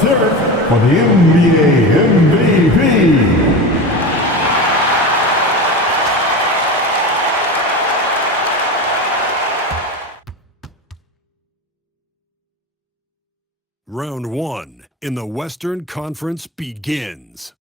Let's hear it for the NBA MVP. Round 1 in the Western Conference begins.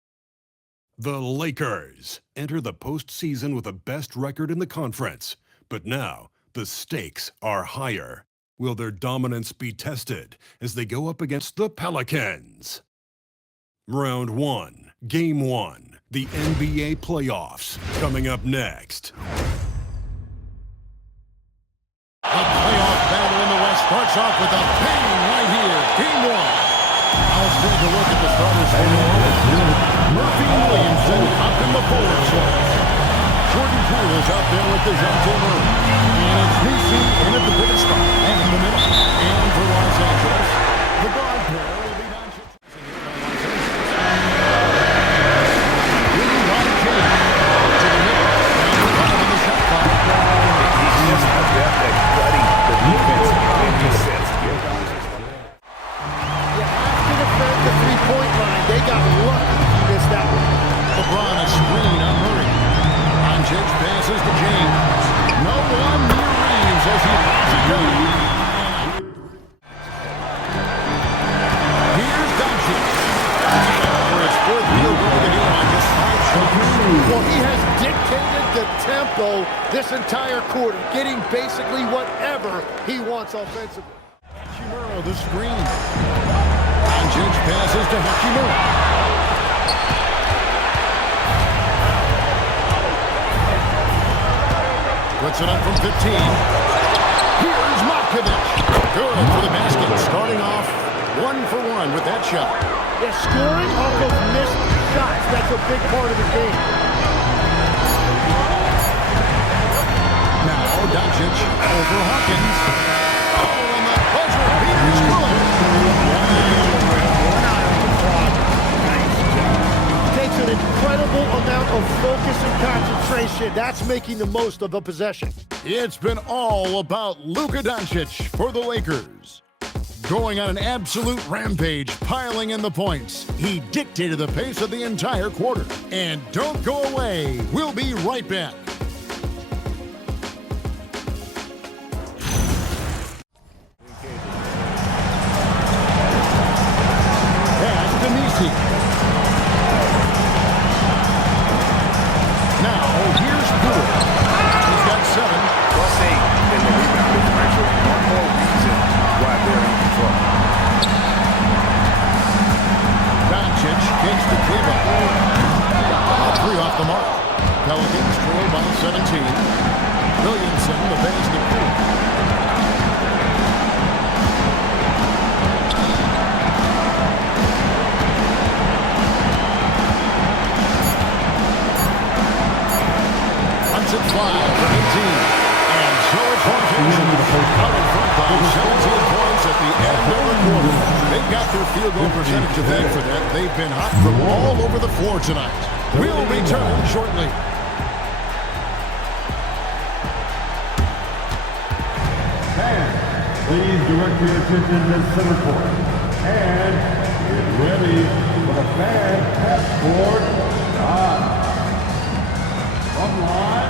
The Lakers enter the postseason with the best record in the conference, but now the stakes are higher. Will their dominance be tested as they go up against the Pelicans? Round 1, Game 1, the NBA playoffs, coming up next. The playoff battle in the West starts off with a bang right here. Game 1. Now let's take a look at the starters for New Orleans. Murphy Williamson up in the forward slot. Jordan Poole is out there with the Jonte Murray. And it's Nisi in at the biggest spot. And in the middle. And for Los Angeles, the guard pair will be Doncic. They got lucky he missed that one. LeBron a screen on Murray. Doncic passes to James. No one near Reaves as he lets it go. Here's Doncic. For his fourth field goal of the game on just 5 shots. Well, he has dictated the tempo this entire quarter, getting basically whatever he wants offensively. Hachimura the screen. Doncic passes to Hachimura. Puts it up from 15. Here's Markovic. Good for the basket. Starting off 1 for 1 with that shot. Yeah, scoring off of missed shots. That's a big part of the game. Now Doncic over Hawkins. Oh, and the buzzer beater is good. Takes an incredible amount of focus and concentration. That's making the most of a possession. It's been all about Luka Doncic for the Lakers. Going on an absolute rampage, piling in the points. He dictated the pace of the entire quarter. And don't go away. We'll be right back. Pass to Nisi. Now, here's Poole. He's got 7. Plus 8 in the rebound differential. One more reason why they're in control. Doncic kicks to Cleveland. 3 off the mark. Pelicans trail by 17. Williamson, the pass to Poole. At 5 for 18. And so it's out in front by 17 points at the end of the quarter. They've got their field goal percentage to thank for that. They've been hot from all over the floor tonight. We'll return shortly. And please direct your attention to center court. And get ready for the fan passport shot. From line.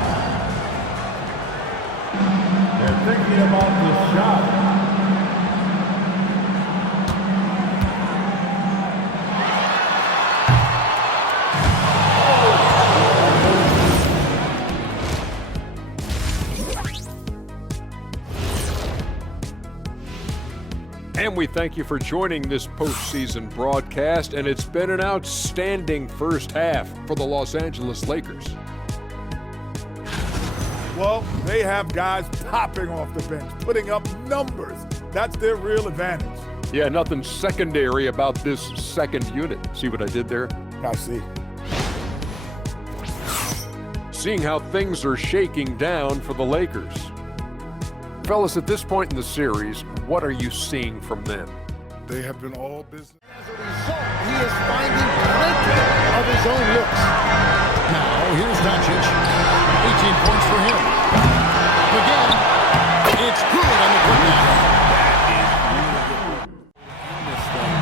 They're thinking about the shot. And we thank you for joining this postseason broadcast, and it's been an outstanding first half for the Los Angeles Lakers. Well, they have guys popping off the bench, putting up numbers. That's their real advantage. Yeah, nothing secondary about this second unit. See what I did there? I see. Seeing how things are shaking down for the Lakers. Fellas, at this point in the series, what are you seeing from them? They have been all business. As a result, he is finding plenty of his own looks. Now, here's Doncic. 18 points for him. Again, it's good on the ground. That is really good. This thing,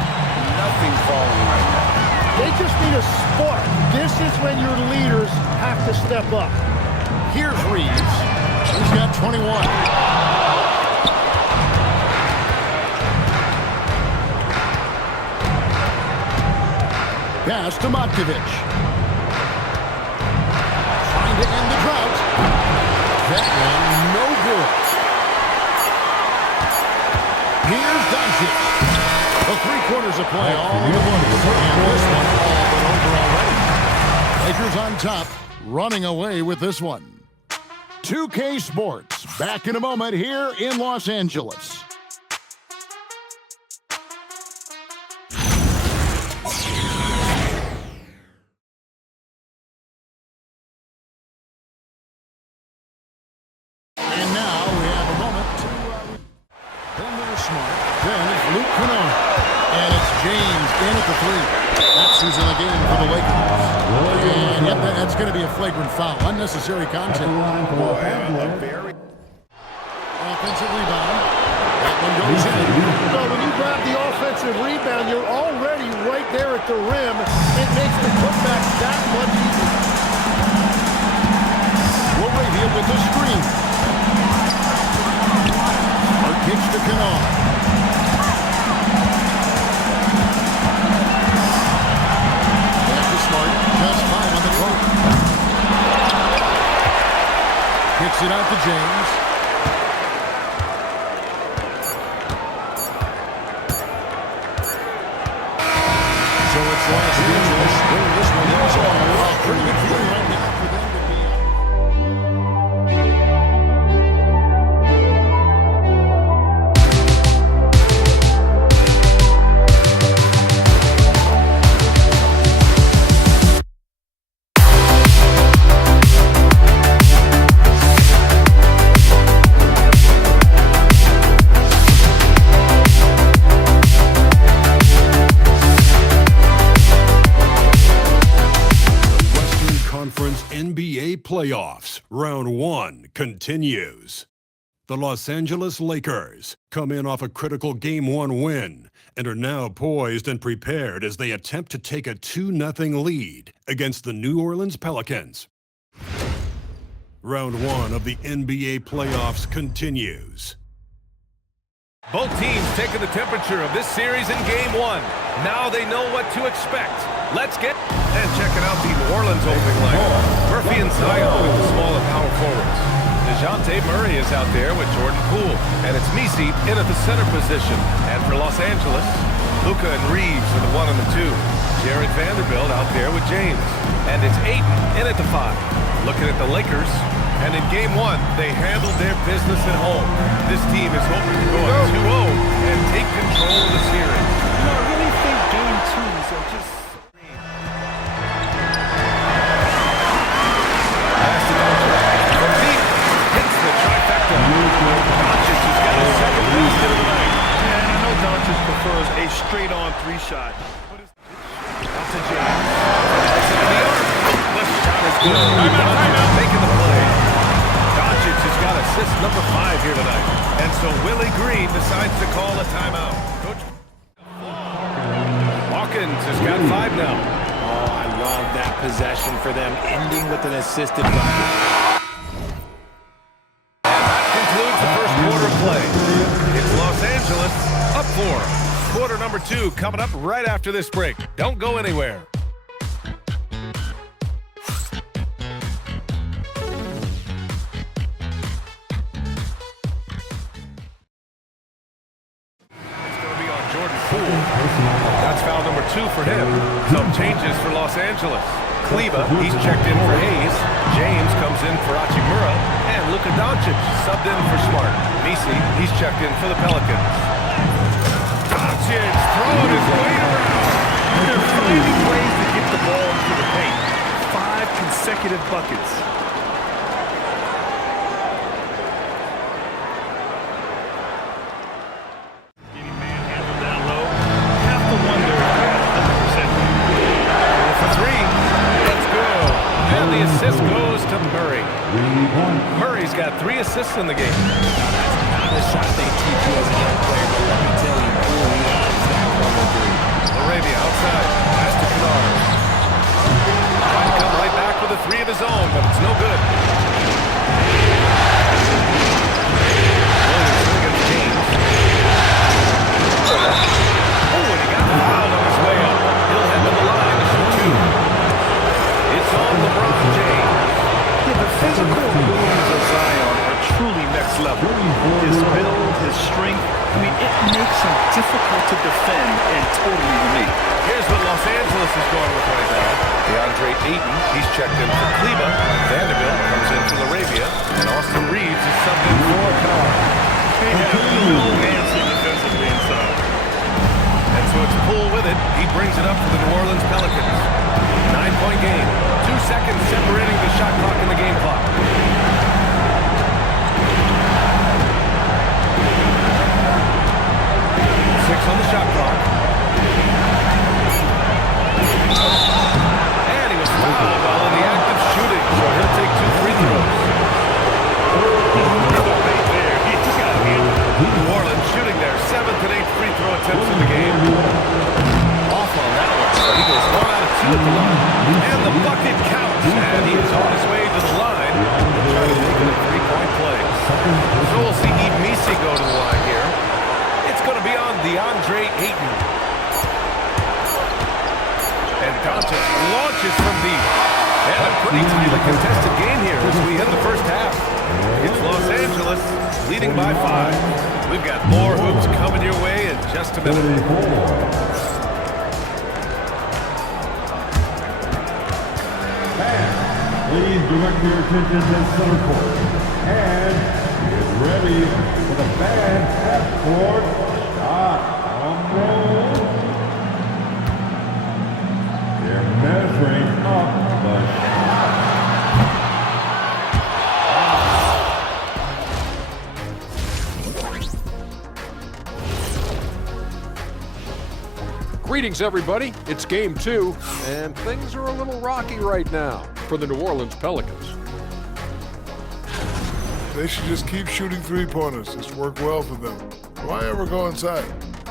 when your leaders have to step up. Here's Reaves. He's got 21. Pass to Matkovic. Trying to end the drought. That one, no good. Here's Doncic. The 3 quarters of play all in the money. And this one all but over already. Lakers on top, running away with this one. 2K Sports, back in a moment here in Los Angeles. And now we have a moment to then there's Smart. Then it's Luke Kennard. And it's James in at the 3. That's who's in the game for the Lakers. And yep, that's going to be a flagrant foul. Unnecessary contact. Offensive rebound. That one goes in. So when you grab the offensive rebound, you're already right there at the rim. It makes the putback that much easier. Laravia with the screen. Our pitch to Kennard. Back to Smart. Just 5 on the clock. Kicks it out to James. So it's Los Angeles. This one is on. Pretty good feeling right now for them to be. NBA playoffs, round 1 continues. The Los Angeles Lakers come in off a critical Game 1 win and are now poised and prepared as they attempt to take a 2-0 lead against the New Orleans Pelicans. Round 1 of the NBA playoffs continues. Both teams taking the temperature of this series in Game 1. Now they know what to expect. Let's get and checking out the New Orleans opening line. Murphy and Zion with the small and power forwards. DeJounte Murray is out there with Jordan Poole. And it's Misi in at the center position. And for Los Angeles, Luka and Reaves are the 1 and the 2. Jared Vanderbilt out there with James. And it's Ayton in at the 5. Looking at the Lakers. And in Game 1, they handled their business at home. This team is hoping to go up 2-0 and take control of the series. You know, I really think Game 2s are just... Pass to Doncic. From deep, hits the trifecta. Doncic has got his second basket of the night. And I know Doncic prefers a straight-on 3-shot. Out to James. The shot is good. Timeout. Making the play. Doncic has got assist number 5 here tonight. And so Willie Green decides to call a timeout. Coach Hawkins has got 5 now. Oh, I love that possession for them, ending with an assisted bucket. And that concludes the first quarter of play. It's Los Angeles up 4. Quarter number 2 coming up right after this break. Don't go anywhere. That's foul number 2 for him. Some changes for Los Angeles. Kleba, he's checked in for Hayes. James comes in for Hachimura. And Luka Doncic subbed in for Smart. Misi, he's checked in for the Pelicans. Doncic throwing his weight around. They're finding ways to get the ball into the paint. 5 consecutive buckets. The assist goes to Murray. Murray's got 3 assists in the game. Now that's not a shot they teach you as a young player, but let me tell you, Poole loves that 1-3. Laravia outside. Pass to Kennard. Trying to come three of his own, but it's no good. Williamson against James. Oh, and he got fouled on his way up. He'll head to the line to shoot two. It's on LeBron James. Yeah, the physical abilities of Zion are truly next level. His build, his strength, I mean, it makes him difficult to defend and totally unique. Here's what Los Angeles is going with right now. DeAndre Ayton, he's checked in for Cleveland. Vanderbilt comes in from Arabia. And Austin Reaves is subbed in for Canard. They have no answer defensively inside. And so it's Poole with it. He brings it up for the New Orleans Pelicans. 9-point game. 2 seconds separating the shot clock and the game clock. On the shot clock. And he was fouled while in the act of shooting, so he'll take 2 free throws. New Orleans shooting their 7th and 8th free throw attempts in the game. Off on that one, so he goes 1 out of 2 at the line. And the bucket counts, and he is on his way to the line. He'll try to make it a 3-point play. So we'll see Emisi go to the line here. It's going to be on DeAndre Ayton. And Doncic launches from deep. And a pretty tightly contested game here as we end the first half. It's Los Angeles leading by 5. We've got more hoops coming your way in just a minute. Please direct your attention to center court. And get ready for the bad half-court shot on roll. They're measuring up the shot. Greetings, everybody. It's Game 2, and things are a little rocky right now for the New Orleans Pelicans. They should just keep shooting three-pointers. It's worked well for them. Why ever go inside?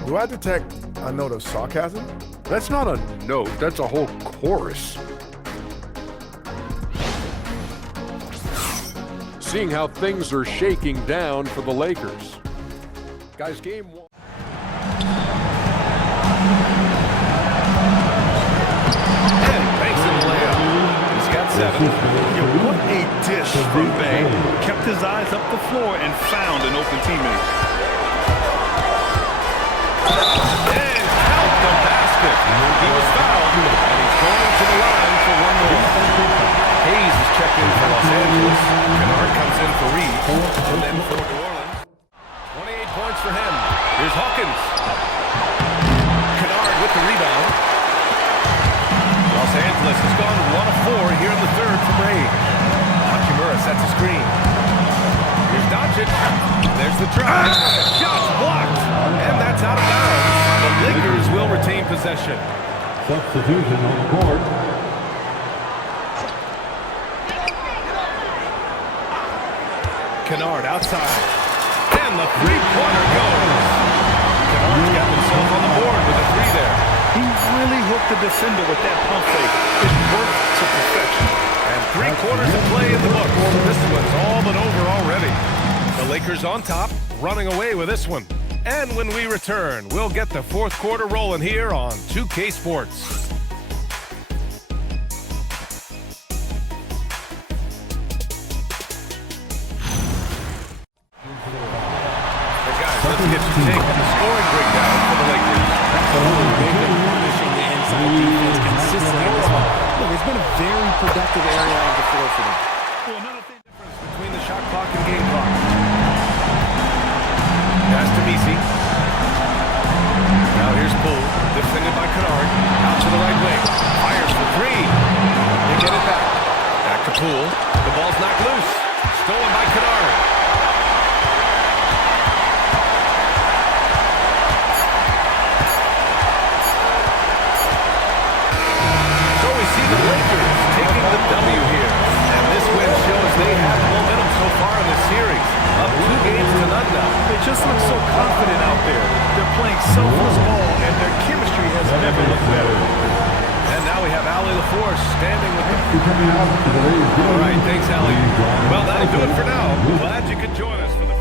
Do I detect a note of sarcasm? That's not a note, that's a whole chorus. Seeing how things are shaking down for the Lakers. Guys, Game 1. Yeah, what a dish from Bay. Kept his eyes up the floor and found an open teammate. And count the basket. He was fouled, and he's going to the line for one more. Hayes is checked in for Los Angeles. Canard comes in for Reaves, and then for New Orleans. 28 points for him. Here's Hawkins. Canard with the rebound. Los Angeles has gone 1 of 4 here in the third for Ray. Hachimura sets a screen. Here's Doncic. There's the drive. Shot's blocked. And that's out of bounds. The Lakers will retain possession. Substitution on the court. Canard outside. And the three-pointer goes. Canard's got himself on the board with a 3 there. He really hooked the defender with that pump fake. It worked to perfection. And 3/4 of play in the books. This one's all but over already. The Lakers on top, running away with this one. And when we return, we'll get the fourth quarter rolling here on 2K Sports. Hey guys, let's get your take on the scoring breakdown for the Lakers. They've been punishing the inside defense consistently in this one. Look, it's been a very productive area of the floor for them. Well, another thing difference between the shot clock and game clock. Pass to Misi. Now here's Poole, defended by Canard. Out to the right wing. Fires for 3. They get it back. Back to Poole. The ball's knocked loose. Stolen by Canard. The Lakers taking the W here. And this win shows they have momentum so far in this series. Up 2 games to none now. They just look so confident out there. They're playing selfless ball, and their chemistry has never looked better. And now Now we have Allie LaForce standing with them. Coming out to today's game. All right, thanks, Allie. Well, that'll do it for now. Glad you could join us for the first.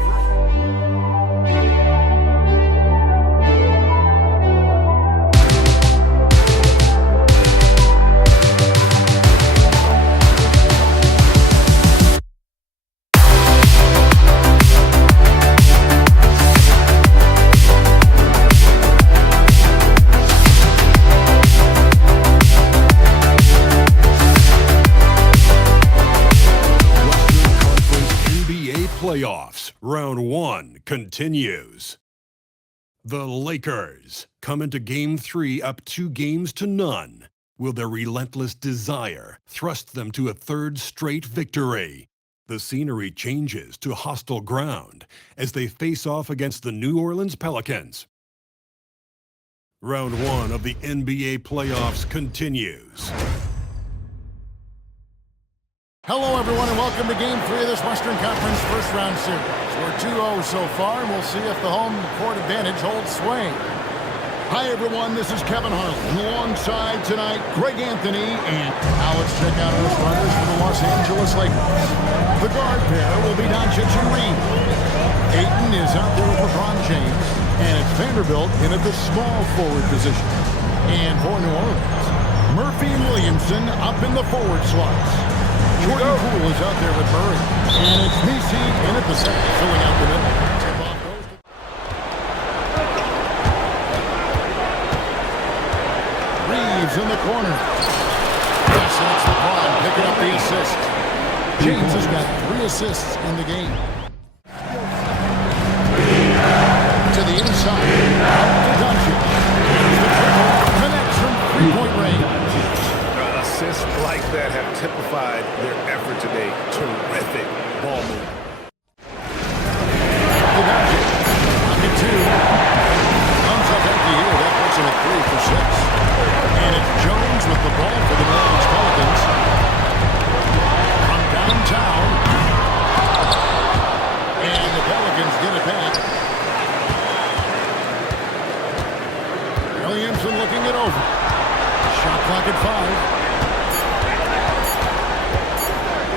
Playoffs, round 1 continues. The Lakers come into Game 3 up 2 games to none. Will their relentless desire thrust them to a third straight victory? The scenery changes to hostile ground as they face off against the New Orleans Pelicans. Round 1 of the NBA playoffs continues. Hello, everyone, and welcome to Game 3 of this Western Conference first-round series. We're 2-0 so far, and we'll see if the home court advantage holds sway. Hi, everyone. This is Kevin Harlan, and alongside tonight, Greg Anthony, and now let's check out our starters for the Los Angeles Lakers. The guard pair will be Doncic and Reed. Ayton is out there with LeBron James, and it's Vanderbilt in at the small forward position. And for New Orleans, Murphy and Williamson up in the forward slots. Jordan Poole is out there with Murray. And it's Messi in at the second, filling out the middle. Tip-off goes to... Reaves in the corner. Yes, and it's LeBron picking up the assist. James has got 3 assists in the game. To the inside. Out to Doncic. Here's the triple. Connects from three-point range. Assists like that have typified their effort today. Terrific ball movement. Pocket 2. Comes up empty here. That puts him at 3 for 6. And it's Jones with the ball for the New Orleans Pelicans. From downtown. And the Pelicans get it back. Williamson looking it over. Shot clock at 5.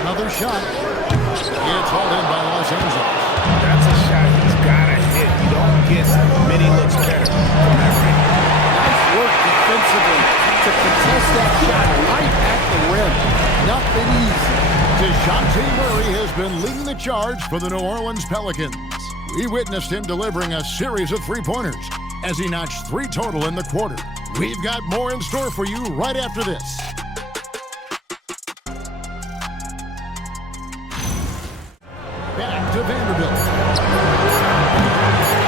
Another shot. It's hauled in by Los Angeles. That's a shot he's got to hit. You don't get many looks better from that ring. Nice work defensively to contest that shot right at the rim. Nothing easy. DeJounte Murray has been leading the charge for the New Orleans Pelicans. We witnessed him delivering a series of three-pointers as he notched 3 total in the quarter. We've got more in store for you right after this. Back to Vanderbilt.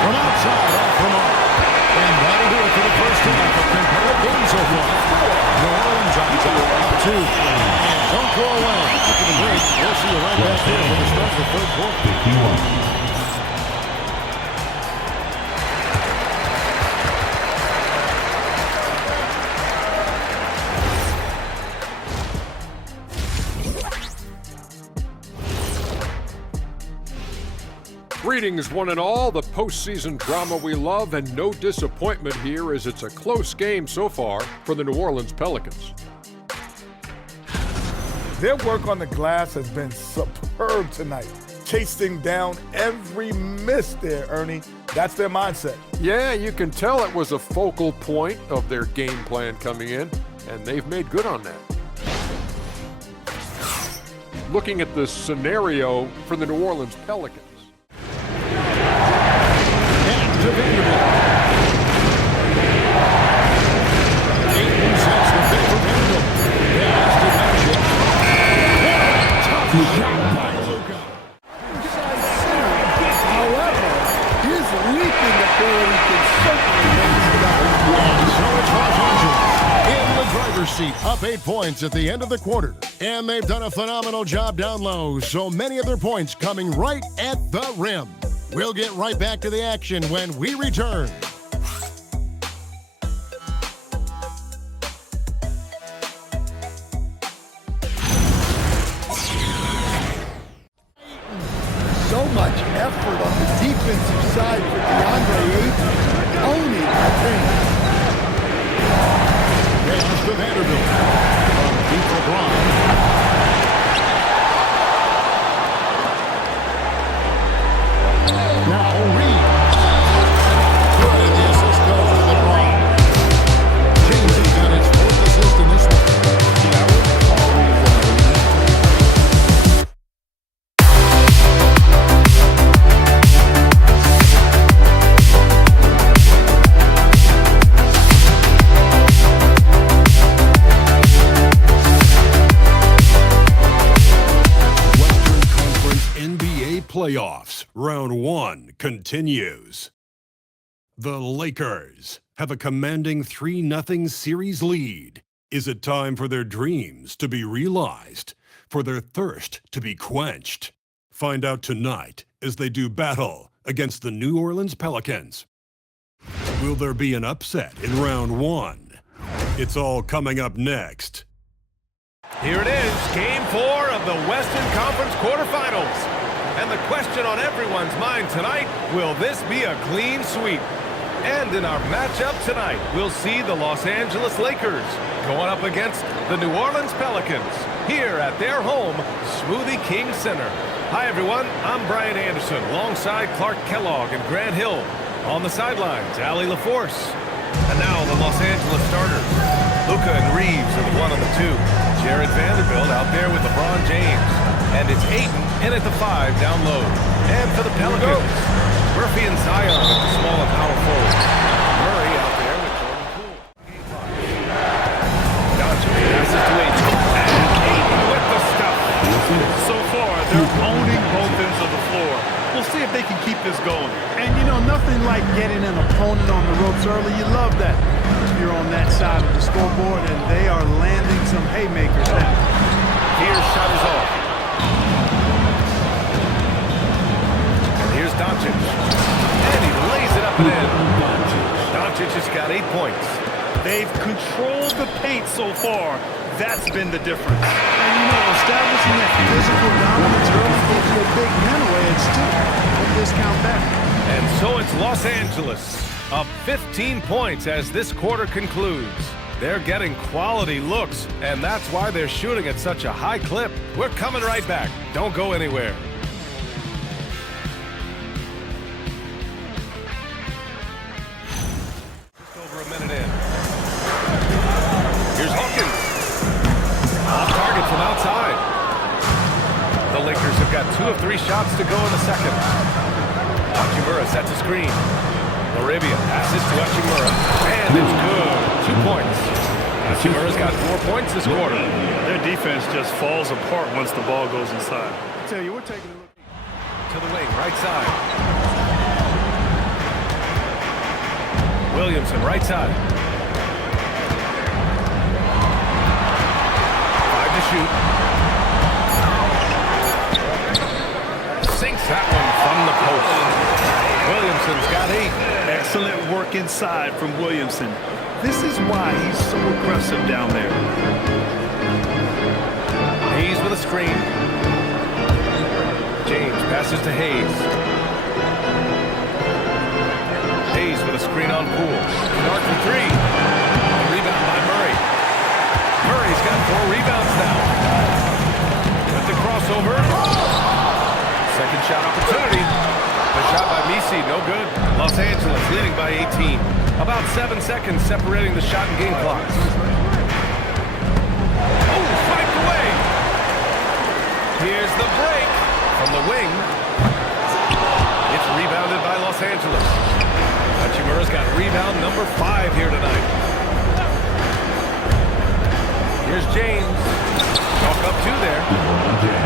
From outside, off the mark. And that'll do it for the first half of competitive game so far. New Orleans on top, 2. And don't go away. After the break, we'll see you right back here for the start of the third quarter. Greetings, one and all. The postseason drama we love, and no disappointment here as it's a close game so far for the New Orleans Pelicans. Their work on the glass has been superb tonight. Chasing down every miss there, Ernie. That's their mindset. Yeah, you can tell it was a focal point of their game plan coming in, and they've made good on that. Looking at the scenario for the New Orleans Pelicans. To Vanderbilt. Ayton sets the pick for Vanderbilt. Pass to Doncic. Tough shot by Luka. However, his leaping ability can certainly make it out. And so it's Los Angeles in the driver's seat, up 8 points at the end of the quarter. And they've done a phenomenal job down low, so many of their points coming right at the rim. We'll get right back to the action when we return. So much effort on the defensive side for DeAndre Ayton, owning the paint. pass to Vanderbilt. From deep LeBron. Now Reaves. Good, and the assist goes to LeBron. James has got his 4th assist in this one. Playoffs, round 1 continues. The Lakers have a commanding 3-0 series lead. Is it time for their dreams to be realized, for their thirst to be quenched? Find out tonight as they do battle against the New Orleans Pelicans. Will there be an upset in round 1? It's all coming up next. Here it is, Game 4 of the Western Conference quarterfinals. And the question on everyone's mind tonight, will this be a clean sweep? And in our matchup tonight, we'll see the Los Angeles Lakers going up against the New Orleans Pelicans here at their home, Smoothie King Center. Hi everyone, I'm Brian Anderson alongside Clark Kellogg and Grant Hill. On the sidelines, Allie LaForce. And now the Los Angeles starters. Luka and Reaves are the 1 and the 2. Jared Vanderbilt out there with LeBron James. And it's Ayton in at the 5 down low. And for the Pelicans, Murphy and Zion at the small and power forward. Murray out there with Jordan Poole. Doncic passes to Ayton. And Ayton with the stuff. So far, they're owning both ends of the floor. We'll see if they can keep this going. And you know, nothing like getting an opponent on the ropes early. You love that. If you're on that side of the scoreboard and they are landing some haymakers now. Here's shot is off. And here's Doncic. And he lays it up and in. Doncic has got 8 points. They've controlled the paint so far. That's been the difference. And you know, establishing that physical dominance early gives you a big mental edge too. Don't discount that. And so it's Los Angeles up 15 points as this quarter concludes. They're getting quality looks, and that's why they're shooting at such a high clip. We're coming right back. Don't go anywhere. Just over a minute in. Here's Hawkins. Off target from outside. The Lakers have got 2 of 3 shots to go in the second. Hachimura sets a screen. Arabia passes to Hachimura. And it's good. 2 points. Hachimura's got 4 points this quarter. Their defense just falls apart once the ball goes inside. I tell you, we're taking a look. To the wing, right side. Williamson, right side. 5 to shoot. Sinks that one from the post. Williamson's got 8. Excellent work inside from Williamson. This is why he's so aggressive down there. Hayes with a screen. James passes to Hayes. Hayes with a screen on Poole. Kennard for 3. Rebound by Murray. Murray's got 4 rebounds now. With the crossover. Second shot opportunity. The shot by Misi, no good. Los Angeles leading by 18. About 7 seconds separating the shot and game clocks. Oh, fight away. Here's the break from the wing. It's rebounded by Los Angeles. Hachimura's got rebound number 5 here tonight. Here's James. Chalk up 2 there.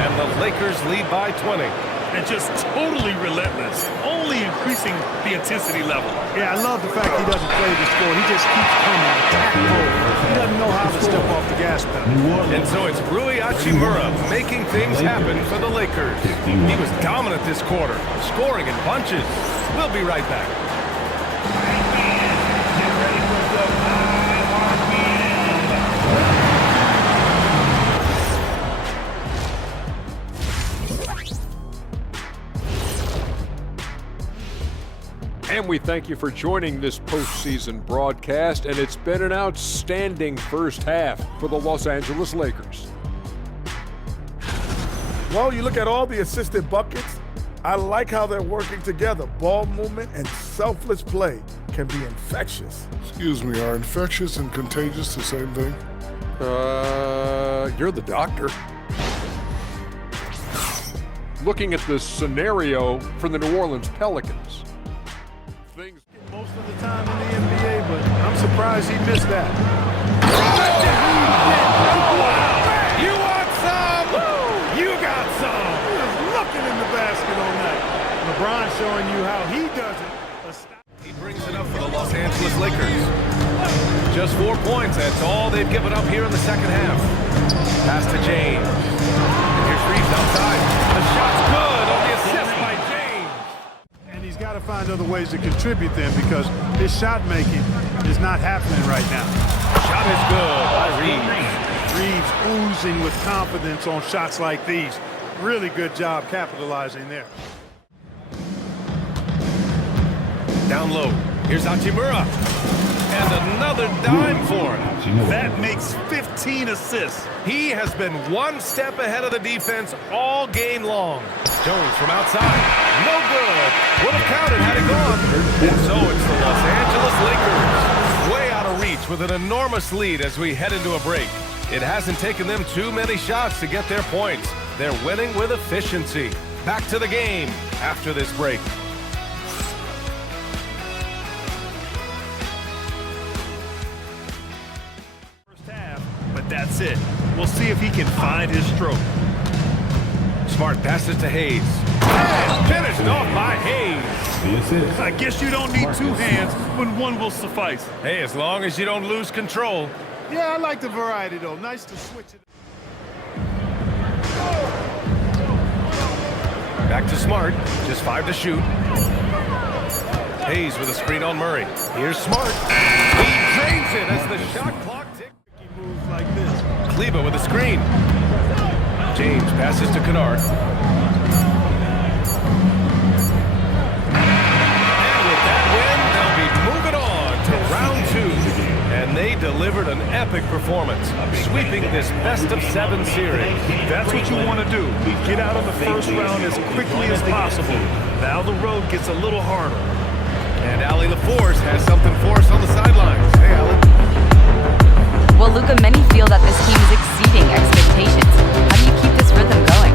And the Lakers lead by 20. And just totally relentless, only increasing the intensity level. Yeah, I love the fact he doesn't play the score. He just keeps coming. He doesn't know how to step off the gas pedal. And so it's Rui Hachimura making things happen for the Lakers. He was dominant this quarter, scoring in bunches. We'll be right back. And we thank you for joining this postseason broadcast, and it's been an outstanding first half for the Los Angeles Lakers. Well, you look at all the assisted buckets, I like how they're working together. Ball movement and selfless play can be infectious. Excuse me, are infectious and contagious the same thing? You're the doctor. Looking at the scenario for the New Orleans Pelicans. Things most of the time in the NBA, but I'm surprised he missed that. You want some? You got some. He was looking in the basket on that. LeBron showing you how he does it. He brings it up for the Los Angeles Lakers. Just 4 points. That's all they've given up here in the second half. Pass to James. And here's Reaves outside. The shot's good on the assist by James. And he's got to find other ways to contribute then, because his shot making is not happening right now. Shot is good by Reaves. Reaves oozing with confidence on shots like these. Really good job capitalizing there. Down low. Here's Hachimura. And another dime for him. That makes 15 assists. He has been one step ahead of the defense all game long. Jones from outside. No good. Would have counted had it gone. And so it's the Los Angeles Lakers. Way out of reach with an enormous lead as we head into a break. It hasn't taken them too many shots to get their points. They're winning with efficiency. Back to the game after this break. But that's it. We'll see if he can find his stroke. Smart passes to Hayes. And finished off by Hayes. I guess you don't need two hands when one will suffice. Hey, as long as you don't lose control. Yeah, I like the variety though. Nice to switch it. Back to Smart. Just 5 to shoot. Hayes with a screen on Murray. Here's Smart. He drains it as the shot clock ticks. Moves like this. Kleba with a screen. James passes to Kennard. And with that win, they'll be moving on to round 2. And they delivered an epic performance, sweeping this best-of-7 series. That's what you want to do. Get out of the first round as quickly as possible. Now the road gets a little harder. And Allie LaForce has something for us on the sidelines. Hey, Allie. Well, Luka, many feel that this team is exceeding expectations. How do you keep this rhythm going?